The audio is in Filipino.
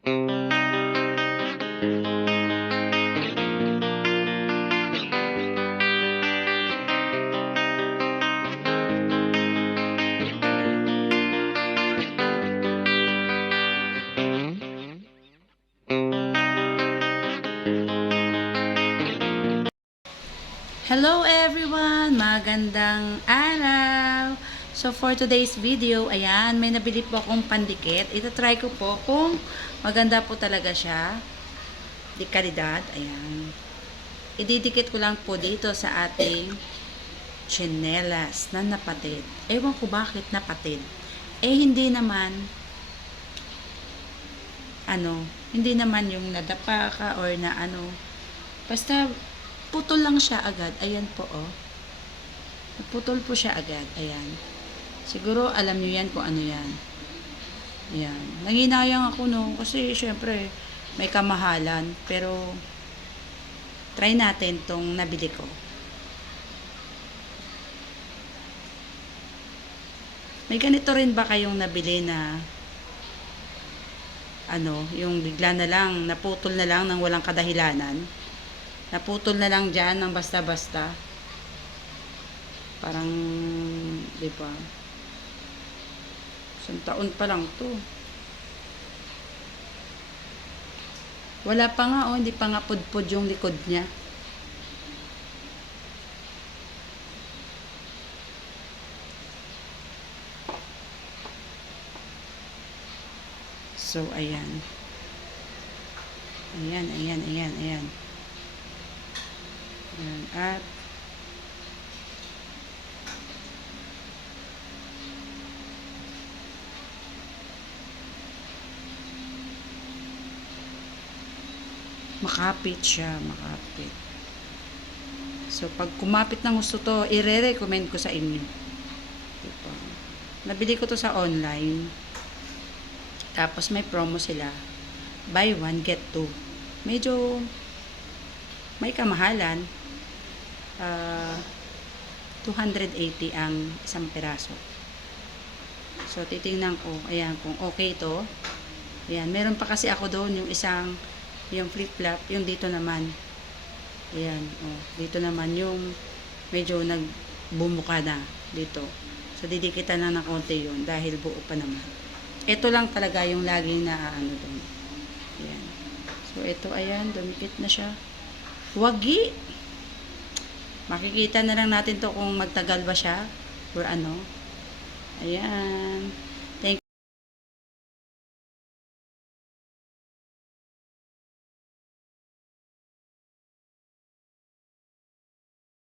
Hello everyone! Magandang araw! So for today's video, ayan, may nabili po akong pandikit. Ito-try ko po kung maganda po talaga siya. Di kalidad, ayan. Ididikit ko lang po dito sa ating chinelas na napatid. Ewan ko bakit napatid. Eh hindi naman ano, hindi naman yung nadapa ka or na ano. Basta putol lang siya agad. Ayan po, oh. Putol po siya agad. Ayan. Siguro alam niyo yan kung ano yan. Ayan. Nanginayang ako, no. Kasi, syempre, may kamahalan. Pero, try natin tong nabili ko. May ganito rin ba kayong nabili na ano, yung bigla na lang, naputol na lang ng walang kadahilanan? naputol na lang dyan ng basta-basta. Parang, di ba? Isang taon pa lang to. Wala pa nga, oh, hindi pa nga pudpud yung likod niya. So, ayan. Ayan, ayan, ayan, ayan. Ayan, at makapit siya, makapit. So, pag kumapit ng gusto to, ire-recommend ko sa inyo. Diba? Nabili ko to sa online. Tapos may promo sila. Buy one, get two. Medyo may kamahalan. Ah, 280 ang isang peraso. So, titingnan ko, ayan, kung okay ito. Ayan, meron pa kasi ako doon yung isang, yung flip-flop, yung dito naman. Ayan, oh, dito naman yung medyo nagbumuka na dito. So, didikitan na ng konti yun dahil buo pa naman. Ito lang talaga yung laging na ano doon. Ayan. So, ito, ayan, dumikit na siya. Wagi. Makikita na lang natin to kung magtagal ba siya or ano. Ayan.